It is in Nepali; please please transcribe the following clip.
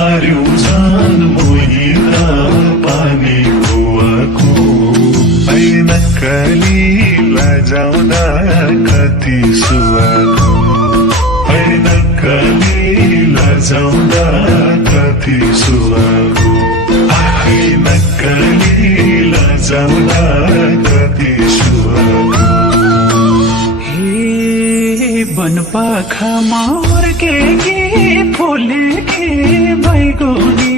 आर्युजान मोहिना पानी कुवाको ऐन कली लजाउँदा कति सुवाको ऐन कली लजाउँदा कति सुवाको ऐन कली लजाउँदा कति सुवाको बनपाखामा हुर्केकी फुलेकी भइगयो नि